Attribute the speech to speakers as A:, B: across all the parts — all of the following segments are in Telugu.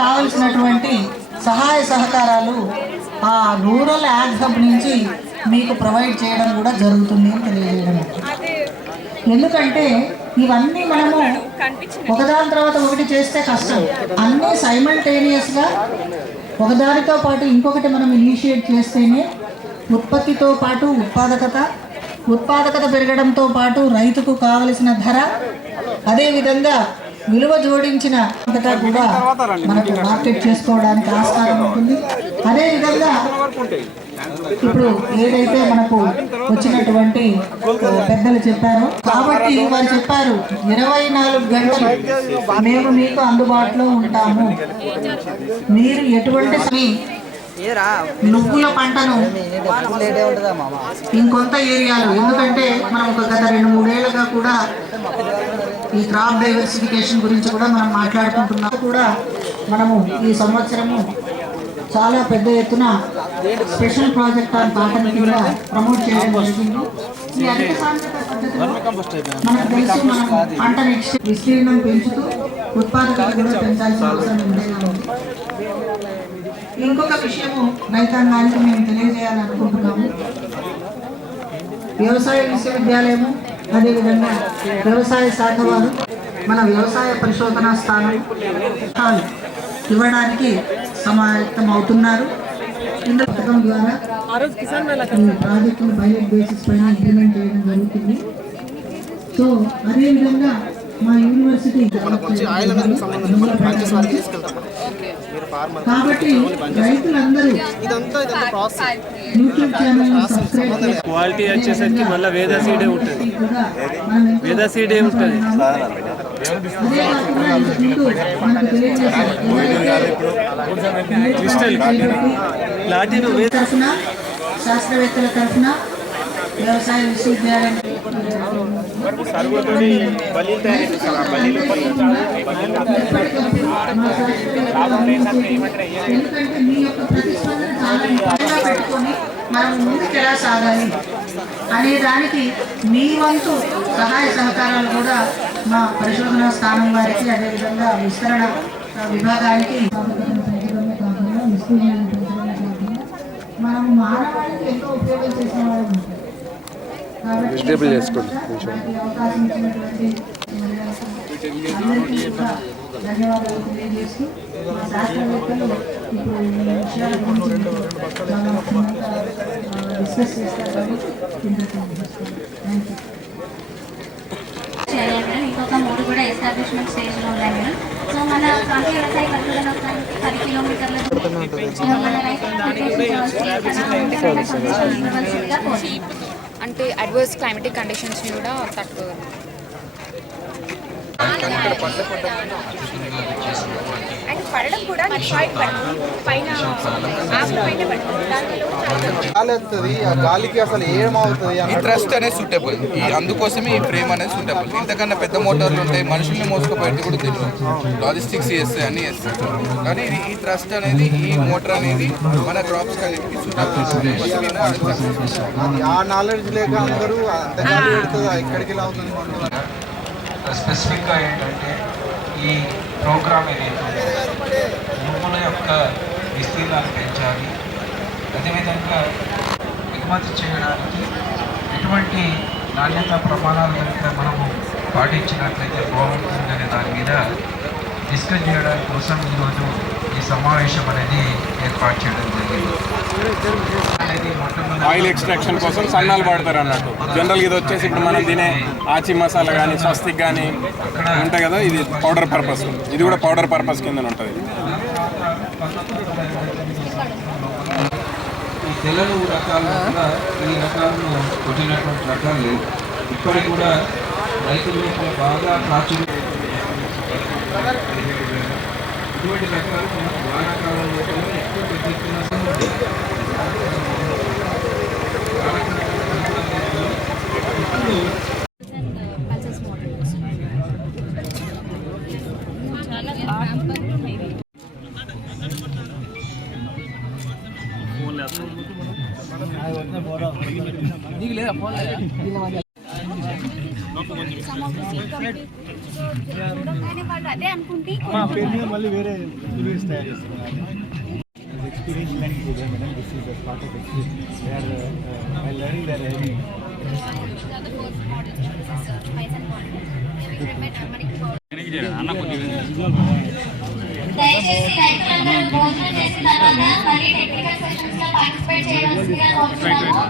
A: కావలసినటువంటి సహాయ సహకారాలు ఆ రూరల్ యాడ్ హబ్ నుంచి మీకు ప్రొవైడ్ చేయడం కూడా జరుగుతుంది అని తెలియజేయడం. ఎందుకంటే ఇవన్నీ మనము ఒకదాని తర్వాత ఒకటి చేస్తే కష్టం. అన్నీ సైమల్టేనియస్గా ఒకదానితో పాటు ఇంకొకటి మనం ఇనిషియేట్ చేస్తేనే ఉత్పత్తితో పాటు ఉత్పాదకత ఉత్పాదకత పెరగడంతో పాటు రైతుకు కావలసిన ధర అదేవిధంగా విలువ జోడించిన అంతటా కూడా మనకు మార్కెట్ చేసుకోవడానికి ఆస్కారం ఉంటుంది. అదేవిధంగా ఇప్పుడు ఏదైతే మనకు వచ్చినటువంటి పెద్దలు చెప్పారో కాబట్టి వారు చెప్పారు ఇరవై నాలుగు గంటలు మేము మీకు అందుబాటులో ఉంటాము. మీరు ఎటువంటి నువ్వుల పంటను ఇంకొంత ఏరియాలో ఎందుకంటే మనం ఒక గత రెండు మూడేళ్ళుగా కూడా ఈ క్రాప్ డైవర్సిఫికేషన్ గురించి కూడా మనం మాట్లాడుకుంటున్నాం. కూడా మనము ఈ సంవత్సరము చాలా పెద్ద ఎత్తున స్పెషల్ ప్రాజెక్ట్ ఆన్ కాటన్ కింద ప్రమోట్ చేయడం జరిగింది. మనకు తెలుసు మనం పంట నెక్స్ట్ విస్తీర్ణం పెంచుతూ ఉత్పాదకత కూడా పెంచాల్సిన అవసరం ఉంది. ఇంకొక విషయము రైతాంగానికి మేము తెలియజేయాలనుకుంటున్నాము. వ్యవసాయ విశ్వవిద్యాలయము అదేవిధంగా వ్యవసాయ శాఖ వారు మన వ్యవసాయ పరిశోధనా స్థానం ఇవ్వడానికి సమాయత్తం అవుతున్నారు ఇందులో పథకం ద్వారా ప్రాజెక్టును పైలట్ బేసిస్ పైన ఇంప్లిమెంట్ చేయడం జరుగుతుంది. సో అదేవిధంగా మా యూనివర్సిటీ కాబట్టి రైతులందరూ యూట్యూబ్ ఛానల్ సబ్స్క్రైబ్ చేసి
B: క్వాలిటీ వచ్చేసరికి మళ్ళీ వేద సీడే ఉంటుంది. వేద సీడే ఉంటుంది.
A: శాస్త్రవేత్తల తరఫున వ్యవసాయ విశ్వవిద్యాలయం పెట్టుకొని మనం ఎలా సాగాలి అనే దానికి మీ వంతు సహాయ సహకారాలు కూడా మా పరిశోధన స్థానం వారికి అదేవిధంగా విస్తరణ విభాగానికి మనం మానవానికి ఎంతో ఉపయోగం చేసిన వాళ్ళు. కాబట్టి మనకి అవకాశం ఇచ్చినటువంటి అందరికీ కూడా ధన్యవాదాలు తెలియజేస్తూ మా శాస్త్రవేత్తలు ఇప్పుడు ఈ విషయాల గురించి చాలా క్షుణ్ణంగా, ఆ, డిస్కస్ చేస్తారు కాబట్టి ఇంతకు థ్యాంక్ యూ
C: చేయాలి మేడం ఇంకొక మూడు కూడా ఎస్టాబ్లిష్మెంట్ స్టేజ్లో ఉన్నాయి సో మన ప్రాంతీయ వ్యవసాయ పరిశోధన కేంద్రం పది కిలోమీటర్ల దూరం మన రైతు
D: ఇలాంటి అడ్వర్స్ క్లైమేటిక్ కండిషన్స్ని కూడా తట్టుకోగలం. పడడం కూడా సాయిల్ పడుతుంది. పైన ఆకు పైన పడుతుంది. దానిలో
E: గాలి వస్తుంది ఆ గాలికి అసలు ఏమవుతుంది
F: ఈ ట్రస్ట్ అనేది సూటబుల్ ఈ అందుకోసమే ఈ ఫ్రేమ్ అనేది సూటబుల్ ఇంతకన్నా పెద్ద మోటార్లు ఉంటాయి మనుషుల్ని మోసుకుపోయేది కూడా తెలియదు. లాజిస్టిక్స్ చేస్తాయి అన్ని చేస్తాయి కానీ ఇది ఈ ట్రస్ట్ అనేది ఈ మోటార్ అనేది మన క్రాప్స్ అన్నిటికీ సూటబుల్
E: ఆ నాలెడ్జ్ లేక అందరూ అంత గాలి పెడుతుంది ఎక్కడికి ఇలా అవుతుంది?
G: స్పెసిఫిక్గా ఏంటంటే ఈ ప్రోగ్రామ్ ఏదైతే నువ్వుల యొక్క విస్తీర్ణాన్ని పెంచాలి. అదేవిధంగా ఎగుమతి చేయడానికి ఎటువంటి నాణ్యత ప్రమాణాలు కనుక మనము పాటించినట్లయితే బాగుంటుందనే దాని మీద డిస్కస్ చేయడానికి కోసం ఈరోజు ఈ సమావేశం అనేది ఏర్పాటు చేయడం జరిగింది.
B: ఆయిల్ ఎక్స్ట్రాక్షన్ కోసం సన్నాలు వాడతారు అన్నట్టు. జనరల్ ఇది వచ్చేసి ఇప్పుడు మనం తినే ఆచి మసాలా కానీ స్వస్తిక్ కానీ ఉంటాయి కదా ఇది పౌడర్ పర్పస్ ఇది కూడా పౌడర్ పర్పస్ కింద ఉంటుంది.
G: ఈ తెల్లలు రకాలు కూడా ఈ రకాలను కొట్టినటువంటి రకాలు లేవు. ఇప్పటికి కూడా రైతుల లోపల బాగా ప్రాచుర్యం ఇటువంటి రకాలు మనకు వానాకాలం లోపల ఎక్కువ పెద్ద ఎత్తున ఇప్పుడు
H: అదే అనుకుంటే
I: మళ్ళీ వేరే తయారు చేస్తున్నారు. Experience learning programme madam this is part of experience they are I learning they are learning
C: దయచేసి రైతులందరూ భోజనం చేసిన తర్వాత మళ్ళీ టెక్నికల్ సెషన్స్లో పార్టిసిపేట్ చేయవలసిందిగా కోరుతున్నాము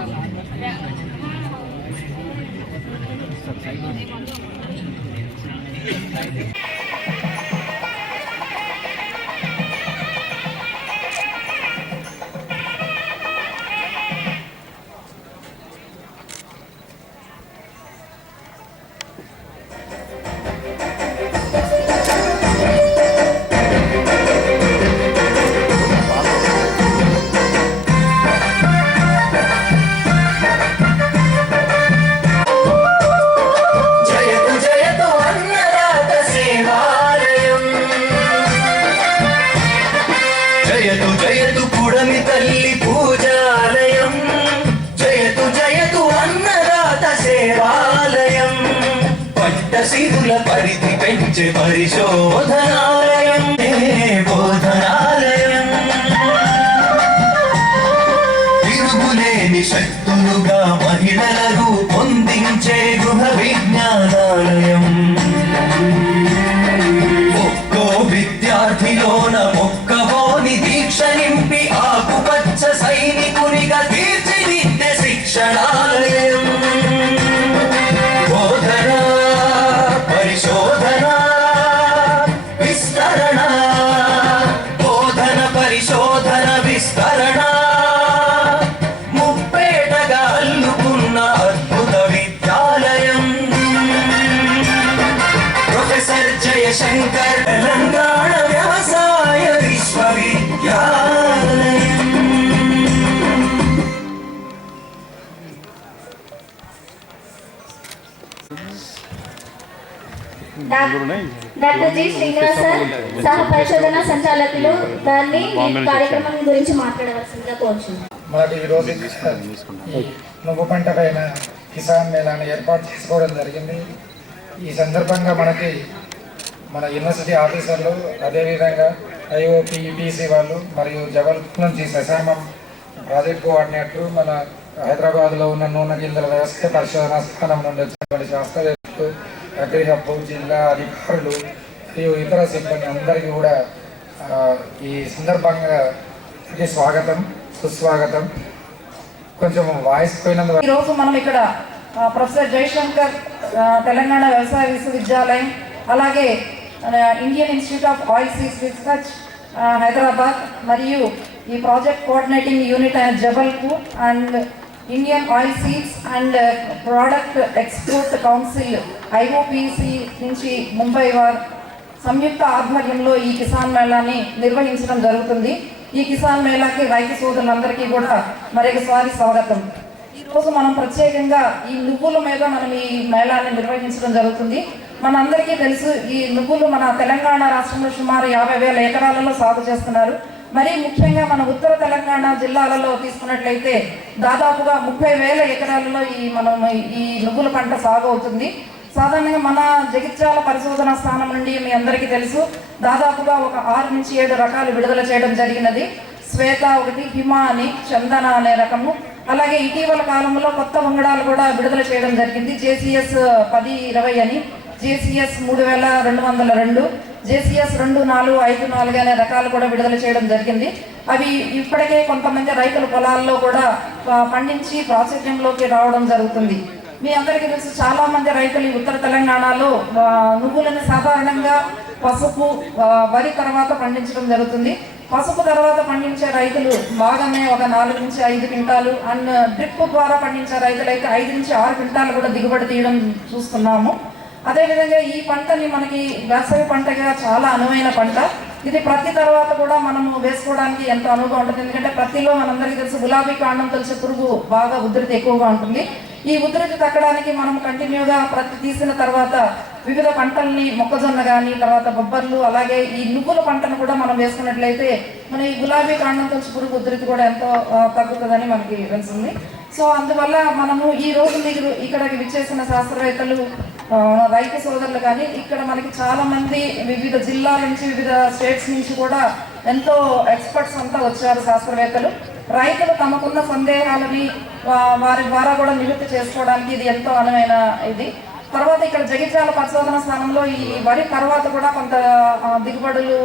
C: డాక్టర్ జి శ్రీనివాస సహ పరిశోధన సంచాలకులు దాన్ని ఈ కార్యక్రమం గురించి మాట్లాడవలసిందిగా కోరుచున్నాను.
J: మనకి ఈరోజు ఈ నువ్వు పంట పైన కిసాన్ మేళాను ఏర్పాటు చేసుకోవడం జరిగింది. ఈ సందర్భంగా మనకి మన యూనివర్సిటీ ఆఫీసర్లు అదేవిధంగా ఐఓపి ఈపీసీ వాళ్ళు మరియు జబల్పూర్ నుంచి శశామం ప్రాజెక్ట్ కోఆర్డినేటర్ మన హైదరాబాద్లో ఉన్న నూనె గింజల వ్యవసాయ పరిశోధన స్థానం నుండి వచ్చినటువంటి శాస్త్రవేత్తలు అగ్రి జిల్లా అధికారులు మరియు ఇతర సిబ్బంది అందరికీ కూడా ఈ సందర్భంగా స్వాగతం సుస్వాగతం. కొంచెం వాయిస్ పోయినందువల్ల
K: ఈరోజు మనం ఇక్కడ ప్రొఫెసర్ జయశంకర్ తెలంగాణ వ్యవసాయ విశ్వవిద్యాలయం అలాగే ఇండియన్ ఇన్స్టిట్యూట్ ఆఫ్ ఆయిల్ సీస్ రీసెర్చ్ హైదరాబాద్ మరియు ఈ ప్రాజెక్ట్ కోఆర్డినేటింగ్ యూనిట్ అయిన Jabalpur and Indian oil seeds and product export council IOPC నుంచి ముంబై వారు సంయుక్త ఆధ్వర్యంలో ఈ కిసాన్ మేళాని నిర్వహించడం జరుగుతుంది. ఈ కిసాన్ మేళాకి రైతు సోదరులందరికీ కూడా మరొకసారి స్వాగతం. ఈరోజు మనం ప్రత్యేకంగా ఈ నువ్వుల మీద మనం ఈ మేళాన్ని నిర్వహించడం జరుగుతుంది. మనందరికీ తెలుసు ఈ నువ్వులు మన తెలంగాణ రాష్ట్రంలో సుమారు యాభై వేల ఎకరాలలో సాగు చేస్తున్నారు. మరి ముఖ్యంగా మన ఉత్తర తెలంగాణ జిల్లాలలో తీసుకున్నట్లయితే దాదాపుగా ముప్పై వేల ఎకరాలలో ఈ మనం ఈ నువ్వుల పంట సాగు అవుతుంది. సాధారణంగా మన జగిత్యాల పరిశోధన స్థానం నుండి మీ అందరికీ తెలుసు దాదాపుగా ఒక ఆరు నుంచి ఏడు రకాలు విడుదల చేయడం జరిగినది. శ్వేత ఒకటి హిమ అని చందన అనే రకము. అలాగే ఇటీవల కాలంలో కొత్త వంగడాలు కూడా విడుదల చేయడం జరిగింది. జేసీఎస్ పది ఇరవై అని. జేసీఎస్ మూడు వేల రెండు వందల రెండు జేసీఎస్ రెండు నాలుగు ఐదు నాలుగు అనే రకాలు కూడా విడుదల చేయడం జరిగింది. అవి ఇప్పటికే కొంతమంది రైతుల పొలాల్లో కూడా పండించి ప్రాచుర్యంలోకి రావడం జరుగుతుంది. మీ అందరికీ తెలుసు చాలా మంది రైతులు ఈ ఉత్తర తెలంగాణలో నువ్వులను సాధారణంగా పసుపు వరి తర్వాత పండించడం జరుగుతుంది. పసుపు తర్వాత పండించే రైతులు బాగానే ఒక నాలుగు నుంచి ఐదు క్వింటాలు అండ్ డ్రిప్ ద్వారా పండించే రైతులు అయితే ఐదు నుంచి ఆరు క్వింటాలు కూడా దిగుబడి తీయడం చూస్తున్నాము. అదేవిధంగా ఈ పంటని మనకి వేసవి పంటగా చాలా అనువైన పంట. ఇది ప్రతి తర్వాత కూడా మనము వేసుకోవడానికి ఎంతో అనువుగా ఉంటుంది? ఎందుకంటే ప్రతిలో మనందరికీ తెలుసు గులాబీ కాండం తెలిసి పురుగు బాగా ఉధృతి ఎక్కువగా ఉంటుంది. ఈ ఉధృతి తగ్గడానికి మనం కంటిన్యూగా ప్రతి తీసిన తర్వాత వివిధ పంటల్ని మొక్కజొన్న కానీ తర్వాత బొబ్బర్లు అలాగే ఈ నువ్వుల పంటను కూడా మనం వేసుకున్నట్లయితే మన ఈ గులాబీ కాండం తెలిసి పురుగు ఉధృతి కూడా ఎంతో తగ్గుతుందని మనకి తెలుస్తుంది. సో అందువల్ల మనము ఈ రోజు మీరు ఇక్కడికి విచ్చేసిన శాస్త్రవేత్తలు వైద్య రైతు సోదరులు కానీ ఇక్కడ మనకి చాలామంది వివిధ జిల్లాల నుంచి వివిధ స్టేట్స్ నుంచి కూడా ఎంతో ఎక్స్పర్ట్స్ అంతా వచ్చారు శాస్త్రవేత్తలు. రైతులు తమకున్న సందేహాలని వారి ద్వారా కూడా నివృత్తి చేసుకోవడానికి ఇది ఎంతో అనువైన ఇది. తర్వాత ఇక్కడ జగిత్యాల పరిశోధన స్థానంలో ఈ వరి తర్వాత కూడా కొంత దిగుబడులు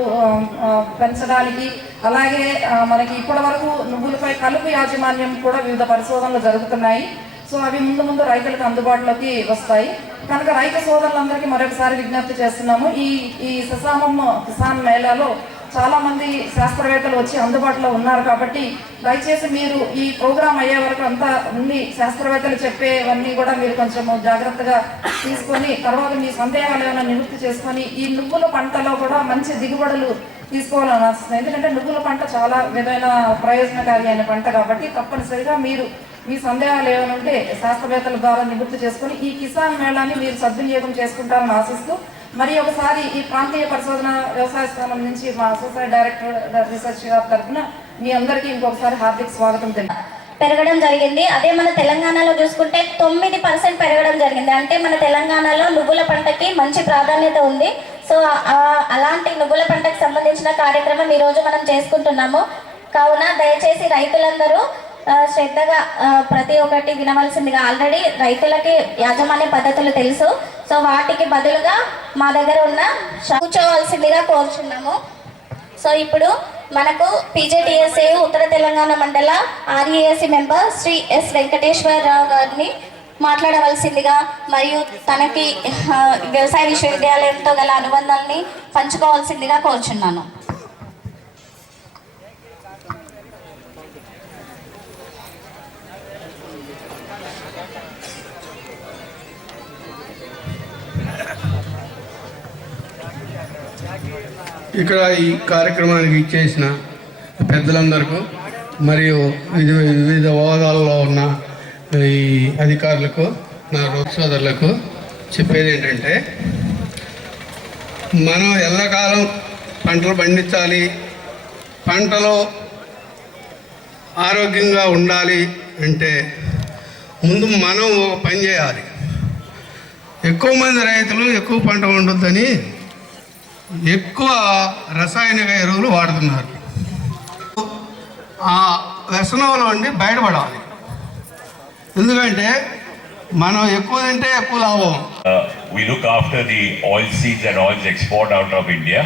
K: పెంచడానికి అలాగే మనకి ఇప్పటి వరకు నువ్వులపై కలుపు యాజమాన్యం కూడా వివిధ పరిశోధనలు జరుగుతున్నాయి. సో అవి ముందు ముందు రైతులకు అందుబాటులోకి వస్తాయి. కనుక రైతు సోదరులందరికీ మరొకసారి విజ్ఞప్తి చేస్తున్నాము. ఈ ఈ సుసామం కిసాన్ మేళాలో చాలా మంది శాస్త్రవేత్తలు వచ్చి అందుబాటులో ఉన్నారు కాబట్టి దయచేసి మీరు ఈ ప్రోగ్రాం అయ్యే వరకు అంతా ఉంది శాస్త్రవేత్తలు చెప్పేవన్నీ కూడా మీరు కొంచెం జాగ్రత్తగా తీసుకొని తర్వాత మీ సందేహాలు ఏమైనా నివృత్తి చేసుకొని ఈ నువ్వుల పంటలో కూడా మంచి దిగుబడులు తీసుకోవాలని వస్తుంది. ఎందుకంటే నువ్వుల పంట చాలా విధమైన ప్రయోజనకారి అయిన పంట కాబట్టి తప్పనిసరిగా మీరు మీ సందేహాలు ఏమైనా ఉంటే శాస్త్రవేత్తల ద్వారా నివృత్తి చేసుకుని ఈ కిసాన్ మేళాన్ని మీరు సద్వినియోగం చేసుకుంటారని ఆశిస్తూ మరి ఒకసారి ఈ ప్రాంతీయ పరిశోధన వ్యవసాయ స్థానం నుంచి మా అసోసియేట్ డైరెక్టర్ రీసెర్చ్ గారి తరఫున మీ అందరికీ ఇంకొకసారి హార్దిక స్వాగతం తెలియదు
C: పెరగడం జరిగింది. అదే మన తెలంగాణలో చూసుకుంటే తొమ్మిది పర్సెంట్ పెరగడం జరిగింది. అంటే మన తెలంగాణలో నువ్వుల పంటకి మంచి ప్రాధాన్యత ఉంది. సో అలాంటి నువ్వుల పంటకు సంబంధించిన కార్యక్రమం ఈరోజు మనం చేసుకుంటున్నాము. కావున దయచేసి రైతులందరూ శ్రద్ధగా ప్రతి ఒక్కటి వినవలసిందిగా. ఆల్రెడీ రైతులకి యాజమాన్య పద్ధతులు తెలుసు. సో వాటికి బదులుగా మా దగ్గర ఉన్న కూర్చోవలసిందిగా కోరుచున్నాము. సో ఇప్పుడు మనకు పీజేటీఎస్ఏ ఉత్తర తెలంగాణ మండల RASC member Shri S Venkateswararao గారిని మాట్లాడవలసిందిగా మరియు తనకి వ్యవసాయ విశ్వవిద్యాలయంతో గల అనుబంధాలని పంచుకోవాల్సిందిగా కోరుచున్నాను.
L: ఇక్కడ ఈ కార్యక్రమానికి ఇచ్చేసిన పెద్దలందరికీ మరియు వివిధ వివిధ హోదాల్లో ఉన్న ఈ అధికారులకు నా రైతు సోదరులకు చెప్పేది ఏంటంటే మనం ఎల్లకాలం పంటలు పండించాలి పంటలో ఆరోగ్యంగా ఉండాలి అంటే ముందు మనం ఒక పని చేయాలి. ఎక్కువ మంది రైతులు ఎక్కువ పంట ఉండొద్దని ఎక్కువ రసాయనిక ఎరువులు వాడుతున్నారు. ఆ వ్యసనంలో ఉండి బయటపడాలి. ఎందుకంటే మనం ఎక్కువ తింటే ఎక్కువ లాభం.
M: We look after the oil seeds and oils export out of India.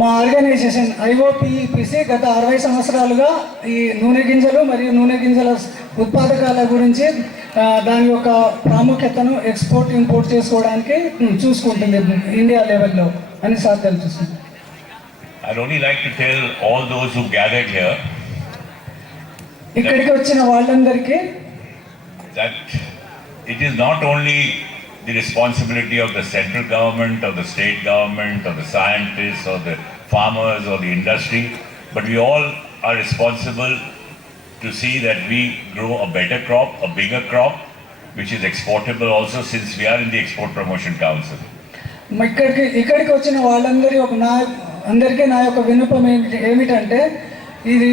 E: మా ఆర్గనైజేషన్ ఐఓపిపిసి గత అరవై సంవత్సరాలుగా ఈ నూనె గింజలు మరియు నూనె గింజల ఉత్పాదకాల గురించి దాని యొక్క ప్రాముఖ్యతను ఎక్స్పోర్ట్ ఇంపోర్ట్ చేసుకోవడానికి చూసుకుంటుంది ఇండియా లెవెల్లో అని సార్ తెలుస్తుంది
M: I'd only like to tell all those who gathered here
E: ఇక్కడికి వచ్చిన వాళ్ళందరికీ
M: that it is not only the responsibility of the central government or the state government or the scientists or the farmers or the industry, but we all are responsible to see that we grow a better crop, a bigger crop, which is exportable also since we are in the Export Promotion Council.
E: ఇక్కడికి ఇక్కడికి వచ్చిన వాళ్ళందరి ఒక నా అందరికీ నా యొక్క విన్నపం ఏమిటి ఏమిటంటే ఇది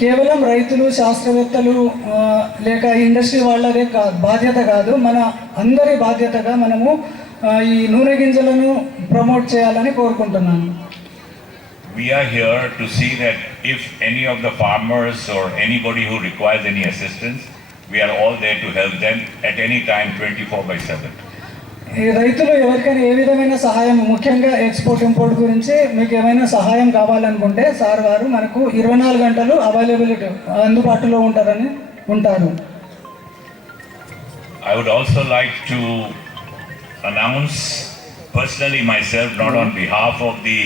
E: కేవలం రైతులు శాస్త్రవేత్తలు లేక ఇండస్ట్రీ వాళ్ళదే కా బాధ్యత కాదు మన అందరి బాధ్యతగా మనము ఈ నూనె గింజలను ప్రమోట్ చేయాలని కోరుకుంటున్నాను
M: We are here to see that if any of the farmers or anybody who requires any assistance, we are all there to help them at any time 24 by 7.
E: ఈ రైతులు ఎవరికైనా ఏ విధమైన సహాయం ముఖ్యంగా ఎక్స్పోర్ట్ ఇంపోర్ట్ గురించి మీకు ఏమైనా సహాయం కావాలనుకుంటే సార్ వారు మనకు ఇరవై నాలుగు గంటలు అవైలబిలిటీ అందుబాటులో ఉంటారని ఉంటారు.
M: I would also like to announce personally myself not on behalf of the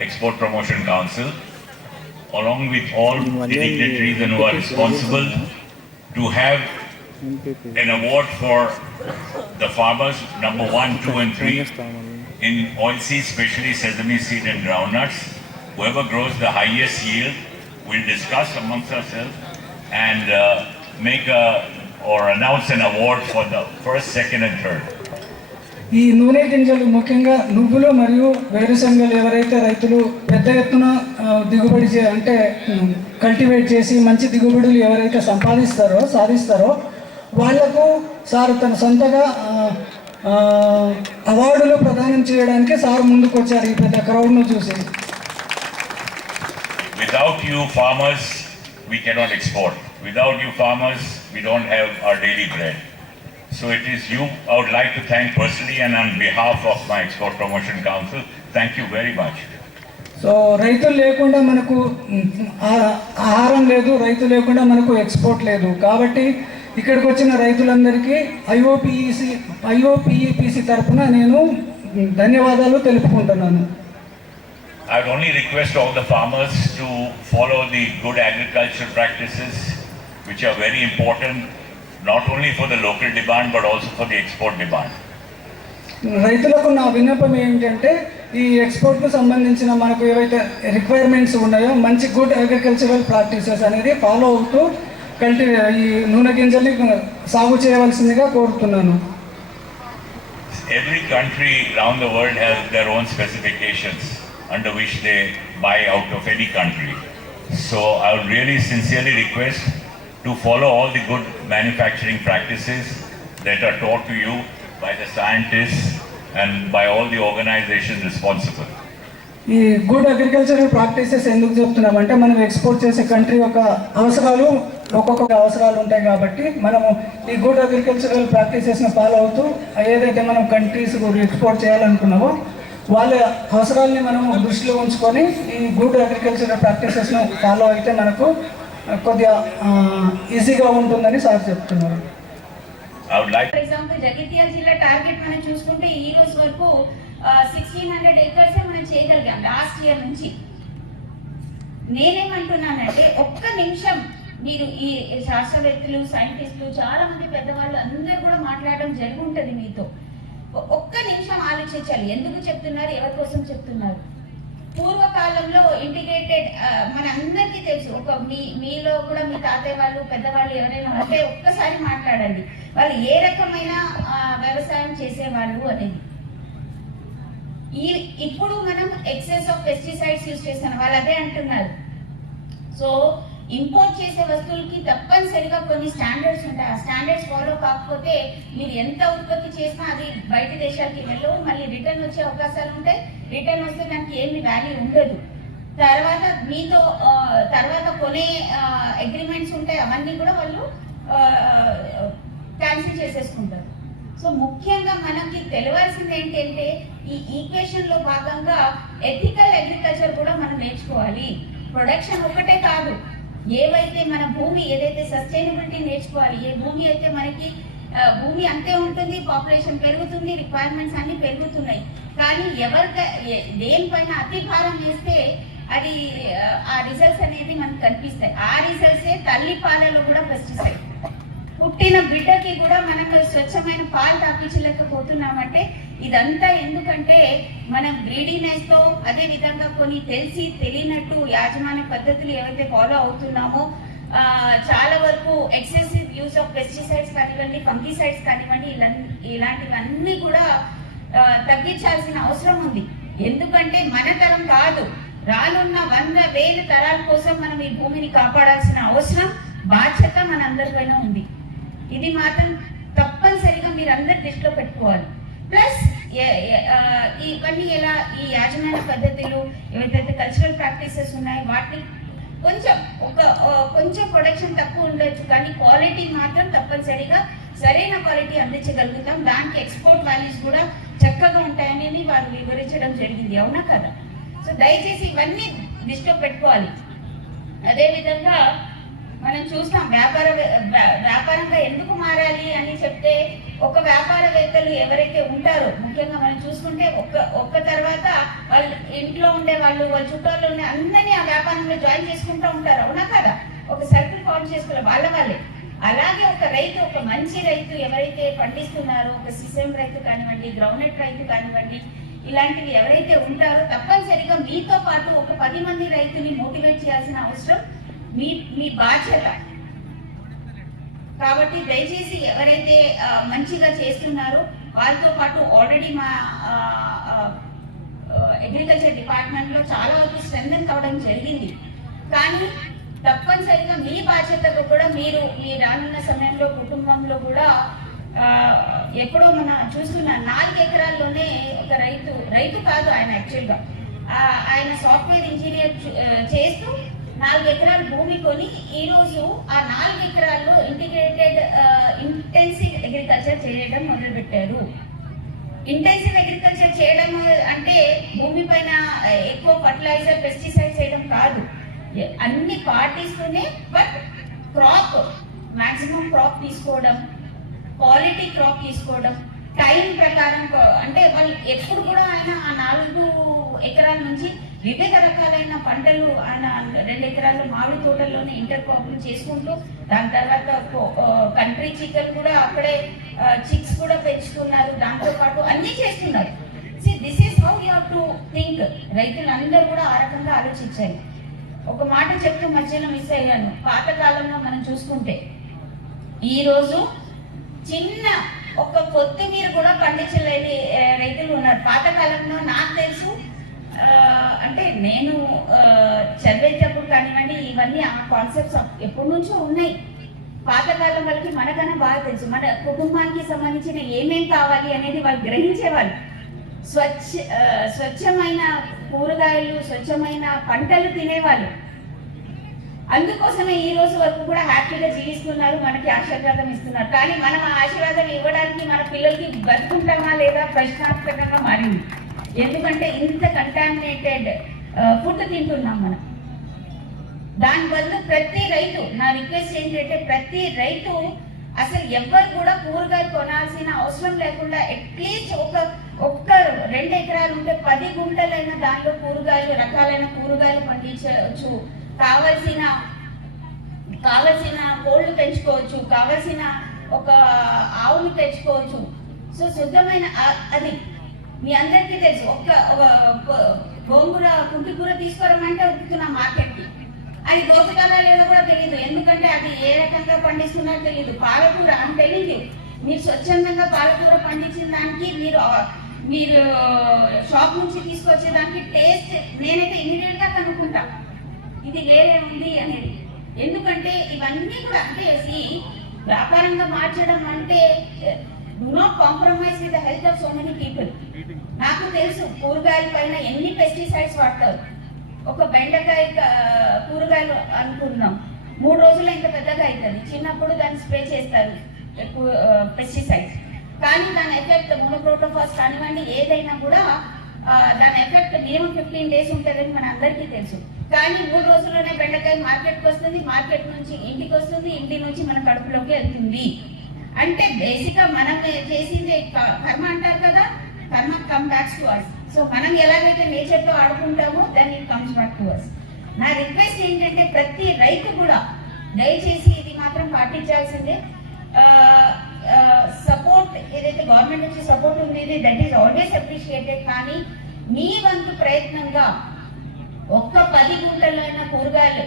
M: export promotion council along with all dignitaries and who are responsible to have an award for the farmers, number one, two, and three, in oilseeds, especially sesame seed and groundnuts. Whoever grows the highest yield will discuss amongst ourselves and uh, make a or announce an award for the first, second, and third.
E: ఈ నూనె గింజలు ముఖ్యంగా నువ్వులు మరియు వేరుశనగలు ఎవరైతే రైతులు పెద్ద ఎత్తున దిగుబడి చే అంటే కల్టివేట్ చేసి మంచి దిగుబడులు ఎవరైతే సంపాదిస్తారో సాధిస్తారో వాళ్ళకు సార్ తన సొంతగా అవార్డులు ప్రదానం చేయడానికి సార్ ముందుకు వచ్చారు ఈ పెద్ద క్రౌడ్ను చూసి
M: Without you farmers, we cannot export. Without you farmers, we don't have our daily bread. So it is you I would like to thank personally and on behalf of my Export Promotion Council, thank you very much.
E: So రైతులు లేకుండా మనకు మ్, ఆహారం లేదు రైతు లేకుండా మనకు ఎక్స్పోర్ట్ లేదు కాబట్టి ఇక్కడికి వచ్చిన రైతులందరికీ ఐఓపిఈసి ఐఓపిఈపిసి తరఫున నేను ధన్యవాదాలు తెలుపుకుంటున్నాను
M: I would only request all the farmers to follow the good agricultural practices, which are very important, not only for the local demand, but also for the export demand.
E: రైతులకు నా విన్నపం ఏమిటంటే ఈ ఎక్స్పోర్ట్కు సంబంధించిన మనకు ఏవైతే రిక్వైర్మెంట్స్ ఉన్నాయో మంచి గుడ్ అగ్రికల్చరల్ ప్రాక్టీసెస్ అనేది ఫాలో అవుతూ కల్టి ఈ నూనె గింజల్ని సాగు చేయవలసిందిగా కోరుతున్నాను
M: Every country around the world has their own specifications under which they buy out of any country. So I would really sincerely request to follow all the good manufacturing practices that are taught to you by the scientists and by all the organizations responsible.
E: ఈ గుడ్ అగ్రికల్చరల్ ప్రాక్టీసెస్ ఎందుకు చెప్తున్నామంటే మనం ఎక్స్పోర్ట్ చేసే కంట్రీ యొక్క అవసరాలు ఒక్కొక్క అవసరాలు ఉంటాయి కాబట్టి మనము ఈ గుడ్ అగ్రికల్చరల్ ప్రాక్టీసెస్ని ఫాలో అవుతూ ఏదైతే మనం కంట్రీస్ ఎక్స్పోర్ట్ చేయాలనుకున్నామో వాళ్ళ అవసరాలని మనం దృష్టిలో ఉంచుకొని ఈ గుడ్ అగ్రికల్చరల్ ప్రాక్టీసెస్ను ఫాలో అయితే మనకు కొద్దిగా ఈజీగా ఉంటుందని సార్ చెప్తున్నారు.
D: ఫర్ ఎగ్జాంపుల్ జగిత్యాల జిల్లా టార్గెట్ మనం చూసుకుంటే ఈ రోజు వరకు సిక్స్టీన్ హండ్రెడ్ ఏకర్స్ మనం చేయగలిగాం లాస్ట్ ఇయర్ నుంచి. నేనేమంటున్నానంటే ఒక్క నిమిషం మీరు ఈ శాస్త్రవేత్తలు సైంటిస్టులు చాలా మంది పెద్దవాళ్ళు అందరూ కూడా మాట్లాడడం జరుగుంటుంది మీతో. ఒక్క నిమిషం ఆలోచించాలి. ఎందుకు చెప్తున్నారు? ఎవరి కోసం చెప్తున్నారు? పూర్వకాలంలో ఇంటిగ్రేటెడ్ మన అందరికీ తెలుసు. ఒక మీ మీలో కూడా మీ తాతయ్య వాళ్ళు పెద్దవాళ్ళు ఎవరైనా ఉంటే ఒక్కసారి మాట్లాడండి. వాళ్ళు ఏ రకమైన వ్యవసాయం చేసేవాళ్ళు అనేది. ఈ ఇప్పుడు మనం ఎక్సెస్ ఆఫ్ పెస్టిసైడ్స్ యూజ్ చేస్తాం. వాళ్ళు అదే అంటున్నారు. సో ఇంపోర్ట్ చేసే వస్తువులకి తప్పనిసరిగా కొన్ని స్టాండర్డ్స్ ఉంటాయి. ఆ స్టాండర్డ్స్ ఫాలో కాకపోతే మీరు ఎంత ఉత్పత్తి చేసినా అది బయట దేశాలకి వెళ్ళవు మళ్ళీ రిటర్న్ వచ్చే అవకాశాలు ఉంటాయి. రిటర్న్ వస్తే దానికి ఏమి వాల్యూ ఉండదు. తర్వాత మీతో తర్వాత కొనే అగ్రిమెంట్స్ ఉంటాయి. అవన్నీ కూడా వాళ్ళు క్యాన్సిల్ చేసేసుకుంటారు. సో ముఖ్యంగా మనకి తెలియాల్సింది ఏంటంటే ఈ ఈక్వేషన్లో భాగంగా ఎథికల్ అగ్రికల్చర్ కూడా మనం నేర్చుకోవాలి. ప్రొడక్షన్ ఒకటే కాదు. ఏవైతే మన భూమి ఏదైతే సస్టైనబిలిటీ నేర్చుకోవాలి ఏ భూమి అయితే మనకి భూమి అంతే ఉంటుంది పాపులేషన్ పెరుగుతుంది రిక్వైర్మెంట్స్ అన్ని పెరుగుతున్నాయి. కానీ ఎవరికి దేనిపైన అతి భారం వేస్తే అది ఆ, ఆ రిజల్ట్స్ అనేది మనకు కనిపిస్తాయి. ఆ రిజల్ట్సే తల్లి పాలలో కూడా పెస్టిసైడ్ పుట్టిన బిడ్డకి కూడా మనం స్వచ్ఛమైన పాలు తాపించలేకపోతున్నామంటే ఇదంతా ఎందుకంటే మనం గ్రీడీనెస్తో అదే విధంగా కొన్ని తెలిసి తెలియనట్టు యాజమాన్య పద్ధతులు ఏవైతే ఫాలో అవుతున్నామో చాలా వరకు ఎక్సెసివ్ యూజ్ ఆఫ్ పెస్టిసైడ్స్ కానివ్వండి ఫంగిసైడ్స్ కానివ్వండి ఇలా ఇలాంటివన్నీ కూడా తగ్గించాల్సిన అవసరం ఉంది. ఎందుకంటే మన తరం కాదు రానున్న వంద వేల తరాల కోసం మనం ఈ భూమిని కాపాడాల్సిన అవసరం బాధ్యత మనందరిపైన ఉంది. ఇది మాత్రం తప్పనిసరిగా మీరు అందరు దృష్టిలో పెట్టుకోవాలి. ప్లస్ ఇవన్నీ ఎలా ఈ యాజమాన్య పద్ధతులు ఏవైతే కల్చరల్ ప్రాక్టీసెస్ ఉన్నాయో వాటిని కొంచెం ఒక కొంచెం ప్రొడక్షన్ తక్కువ ఉండొచ్చు కానీ క్వాలిటీ మాత్రం తప్పనిసరిగా సరైన క్వాలిటీ అందించగలుగుతాం. దానికి ఎక్స్పోర్ట్ వాల్యూస్ కూడా చక్కగా ఉంటాయని వారు వివరించడం జరిగింది. అవునా కదా? సో దయచేసి ఇవన్నీ దృష్టిలో పెట్టుకోవాలి. అదేవిధంగా మనం చూస్తాం వ్యాపార వ్యాపారంగా ఎందుకు మారాలి అని చెప్తే ఒక వ్యాపారవేత్తలు ఎవరైతే ఉంటారో ముఖ్యంగా మనం చూసుకుంటే ఒక్క ఒక్క తర్వాత వాళ్ళు ఇంట్లో ఉండే వాళ్ళు వాళ్ళ చుట్టాలు ఉండే అందరినీ ఆ వ్యాపారంలో జాయిన్ చేసుకుంటూ ఉంటారు అవునా కదా? ఒక సర్కిల్ ఫామ్ చేసుకున్నారు వాళ్ళ వాళ్ళే. అలాగే ఒక రైతు ఒక మంచి రైతు ఎవరైతే పండిస్తున్నారో ఒక సిసెం రైతు కానివ్వండి గ్రౌండ్నట్ రైతు కానివ్వండి ఇలాంటివి ఎవరైతే ఉంటారో తప్పనిసరిగా మీతో పాటు ఒక పది మంది రైతుని మోటివేట్ చేయాల్సిన అవసరం మీ మీ బాధ్యత. కాబట్టి దయచేసి ఎవరైతే మంచిగా చేస్తున్నారో వాళ్ళతో పాటు ఆల్రెడీ మా అగ్రికల్చర్ డిపార్ట్మెంట్లో చాలా వరకు స్ట్రెంగ్ కావడం జరిగింది. కానీ తప్పనిసరిగా మీ బాధ్యతలు కూడా మీరు మీ రానున్న సమయంలో కుటుంబంలో కూడా ఎప్పుడో మన చూస్తున్న నాలుగు ఎకరాల్లోనే ఒక రైతు రైతు కాదు ఆయన యాక్చువల్గా ఆయన సాఫ్ట్వేర్ ఇంజనీర్ చేస్తూ నాలుగు ఎకరాల భూమి కొని ఈరోజు ఆ నాలుగు ఎకరాల్లో ఇంటిగ్రేటెడ్ ఇంటెన్సివ్ అగ్రికల్చర్ చేయడం మొదలుపెట్టారు. ఇంటెన్సివ్ అగ్రికల్చర్ చేయడం అంటే భూమి పైన ఎక్కువ ఫర్టిలైజర్ పెస్టిసైడ్ చేయడం కాదు. అన్ని పాటిస్తూనే బట్ క్రాప్ మాక్సిమం క్రాప్ తీసుకోవడం క్వాలిటీ క్రాప్ తీసుకోవడం టైం ప్రకారం అంటే వాళ్ళు ఎప్పుడు కూడా ఆయన ఆ నాలుగు ఎకరాల నుంచి వివిధ రకాలైన పంటలు ఆయన రెండు ఎకరాలు మామిడి తోటల్లోనే ఇంటర్ క్రాప్లు చేసుకుంటూ దాని తర్వాత కంట్రీ చికెన్ కూడా అక్కడే చిక్స్ కూడా పెంచుతున్నారు. దాంతో పాటు అన్నీ చేస్తున్నారు. See this is how you to think రైతులందరూ కూడా ఆ రకంగా ఆలోచించాలి ఒక మాట చెప్తూ మధ్యలో మిస్ అయ్యాను. పాతకాలంలో మనం చూసుకుంటే ఈరోజు చిన్న ఒక కొత్తిమీర కూడా పండించలేని రైతులు ఉన్నారు. పాతకాలంలో నాకు తెలుసు అంటే నేను చదివేటప్పుడు కానివ్వండి ఇవన్నీ ఆ కాన్సెప్ట్స్ ఎప్పటి నుంచో ఉన్నాయి. పాతకాలం వాళ్ళకి మనకన్నా బాగా తెలుసు. మన కుటుంబానికి సంబంధించిన ఏమేం కావాలి అనేది వాళ్ళు గ్రహించేవాళ్ళు. స్వచ్ఛ స్వచ్ఛమైన కూరగాయలు స్వచ్ఛమైన పంటలు తినేవాళ్ళు. అందుకోసమే ఈ రోజు వరకు కూడా హ్యాపీగా జీవిస్తున్నారు మనకి ఆశీర్వాదం ఇస్తున్నారు. కానీ మనం ఆ ఆశీర్వాదం ఇవ్వడానికి మన పిల్లలకి బతుకుంటామా లేదా ప్రశ్నార్థకంగా మారింది. ఎందుకంటే ఇంత కంటామినేటెడ్ ఫుడ్ తింటున్నాం మనం. దాని ప్రతి రైతు నా రిక్వెస్ట్ ఏంటంటే ప్రతి రైతు అసలు ఎవ్వరు కూడా కూరగాయలు కొనాల్సిన అవసరం లేకుండా అట్లీస్ట్ ఒక ఒక్క రెండు ఎకరాలు ఉంటే పది గుంటలైన దానిలో కూరగాయలు రకాలైన కూరగాయలు పండించవచ్చు. కావలసిన కావలసిన కోళ్ళు పెంచుకోవచ్చు కావలసిన ఒక ఆవులు తెచ్చుకోవచ్చు సో శుద్ధమైన అది మీ అందరికీ తెలుసు. ఒక్క గోంగూర కుంటి కూర తీసుకోరమంటే మార్కెట్కి. అది దోసకాలా లేదో కూడా తెలియదు ఎందుకంటే అది ఏ రకంగా పండిస్తున్నారో తెలియదు పాలకూర అని తెలియదు మీరు స్వచ్ఛందంగా పాలకూర పండించిన దానికి మీరు మీరు షాప్ నుంచి తీసుకొచ్చే దానికి టేస్ట్ నేనైతే ఇమీడియట్గా కనుక్కుంటా. ఇది వేరే ఉంది అనేది. ఎందుకంటే ఇవన్నీ కూడా అంటే వ్యాపారంగా మార్చడం అంటే do not compromise with the health of so many people నాకు తెలుసు కూరగాయల పైన ఎన్ని పెస్టిసైడ్స్ వాడతారు. ఒక బెండకాయ కూరగాయలు అనుకుందాం మూడు రోజుల్లో ఇంత పెద్దగా అవుతుంది చిన్నప్పుడు దాన్ని స్ప్రే చేస్తారు పెస్టిసైడ్స్ కానీ దాని ఎఫెక్ట్ మోనోప్రోటోఫాస్ కానివ్వండి ఏదైనా కూడా దాని ఎఫెక్ట్ మినిమం ఫిఫ్టీన్ డేస్ ఉంటుందని మన అందరికీ తెలుసు. కానీ మూడు రోజుల్లోనే బెండకాయ మార్కెట్కి వస్తుంది మార్కెట్ నుంచి ఇంటికి వస్తుంది ఇంటి నుంచి మన కడుపులోకి వెళ్తుంది. అంటే బేసిక్గా మనం చేసింది కర్మ అంటారు కదా karma come backs to us so మనం ఎలాగైతే నేచర్తో ఆడుకుంటామో దాన్ని కమ్స్ బ్యాక్ టు అస్ నా రిక్వెస్ట్ ఏంటంటే ప్రతి రైతు కూడా దయచేసి ఇది మాత్రం పాటించాల్సిందే. సపోర్ట్ ఏదైతే గవర్నమెంట్ నుంచి సపోర్ట్ ఉంది దట్ ఈస్ ఆల్వేస్ అప్రిషియేటెడ్ కానీ మీ వంతు ప్రయత్నంగా ఒక్క పది గుంటలైన కూరగాయలు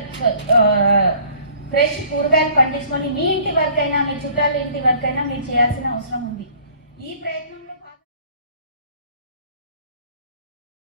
D: ఫ్రెష్ కూరగాయలు పండించుకొని మీ ఇంటి వరకైనా మీ చుట్టాల ఇంటి వరకైనా మీరు చేయాల్సిన అవసరం ఉంది. ఈ ప్రయత్నం